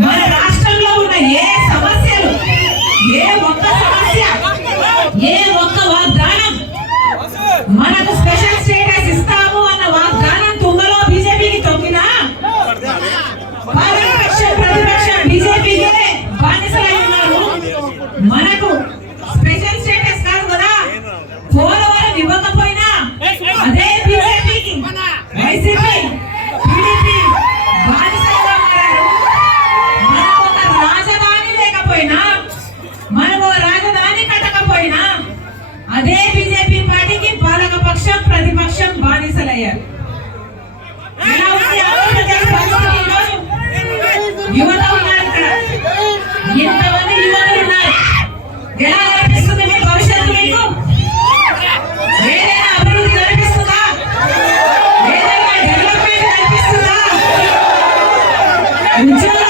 మన రాష్ట్రంలో ఉన్న ఏ సమస్యలు ఏ ఒక్క సమస్య ఏ ఒక్క వాగ్దానం మనకు స్పెషల్ స్టేటస్ ఇస్తాము అన్న వాగ్దానం తుంగలో బీజేపీకి తొక్కినా? మనకు Return!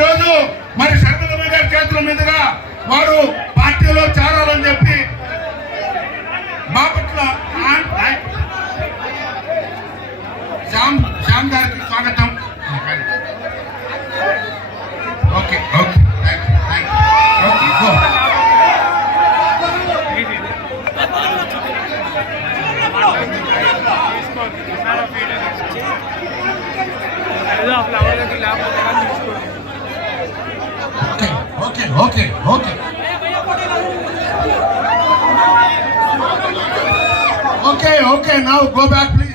ఈరోజు మరి శరదమ్మ గారి చేతుల మీదుగా వారు పార్టీలో చేరాలని చెప్పి బాపట్ల శ్యామ్ శ్యామ్ గారికి okay okay now go back please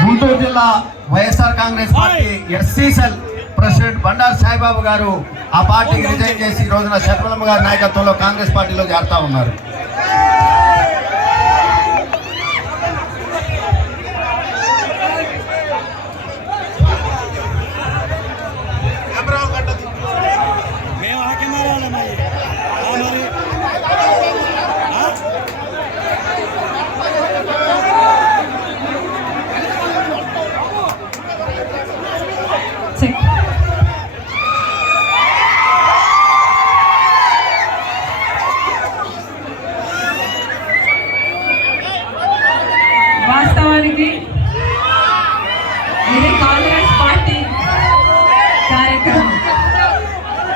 Guntur జిల్లా YSR Congress party SC cell president Bandaru Saibabu garu ఆ పార్టీకి రిజైన్ చేసి ఈ రోజున శర్మలమ్మ గారి నాయకత్వంలో కాంగ్రెస్ పార్టీలో చేరుతా ఉన్నారు మేము ఆ కెమెరా మరి ఆ మరి ఆ? చెక్ వాస్తవానికి ఇది కాంగ్రెస్ పార్టీ కార్యక్రమం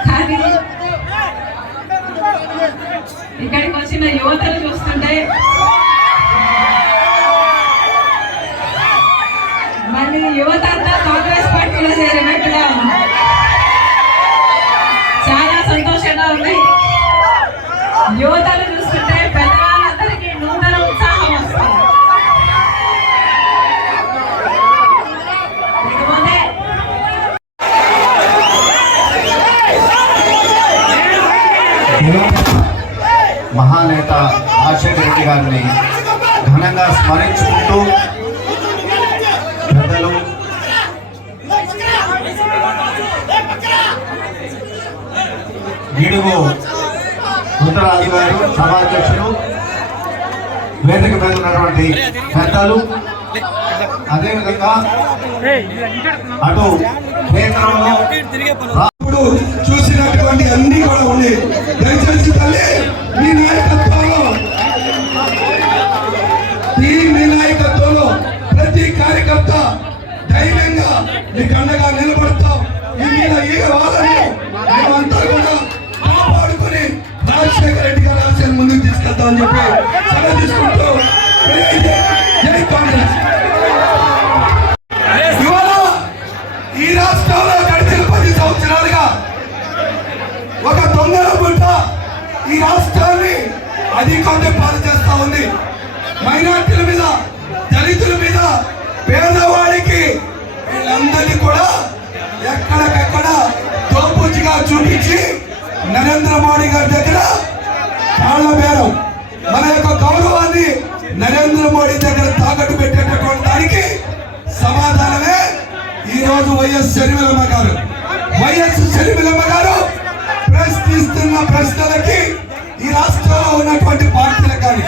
కానీ ఇక్కడికి వచ్చిన యువతను చూస్తుంటే మళ్ళీ యువత అంతా కాంగ్రెస్ పార్టీలో చేరినట్టుగా చాలా సంతోషంగా ఉంది. యువతలు గిడుగు రుద్రరాజు గారు సభాధ్యక్షులు వేదిక మీద ఉన్నటువంటి పెద్దలు అదేవిధంగా అటు కేంద్రంలో అని చెప్పి సెలవు తీసుకుంటూ జై కాంగ్రెస్. ఇవాళ ఈ రాష్ట్రంలో గడిచిన పది సంవత్సరాలుగా ఒక దొంగల గుంట ఈ రాష్ట్రాన్ని అధికంగా పాలు చేస్తా ఉంది. మైనార్టీల మీద దళితుల మీద పేదవాడికి వీళ్ళందరినీ కూడా ఎక్కడికెక్కడ తోపుచిగా చూపించి నరేంద్ర మోడీ గారి దగ్గర కాళ్ళ బేరం. మన యొక్క గౌరవాన్ని నరేంద్ర మోడీ దగ్గర తాకట్టు పెట్టేటటువంటి దానికి సమాధానమే ఈ రోజు వైఎస్ శర్మిలమ్మ గారు. వైఎస్ శర్మిలమ్మ గారు ప్రశ్నిస్తున్న ప్రశ్నలకి ఈ రాష్ట్రంలో ఉన్నటువంటి పార్టీలకు కానీ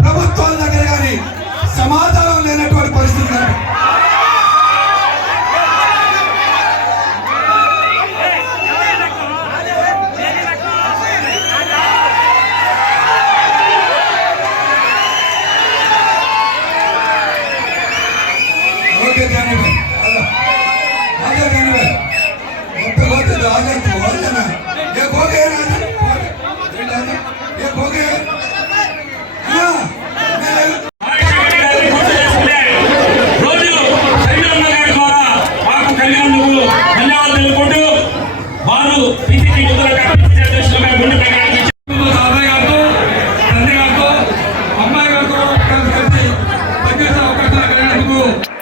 ప్రభుత్వాల దగ్గర కానీ సమాధానం లేనటువంటి పరిస్థితి 네.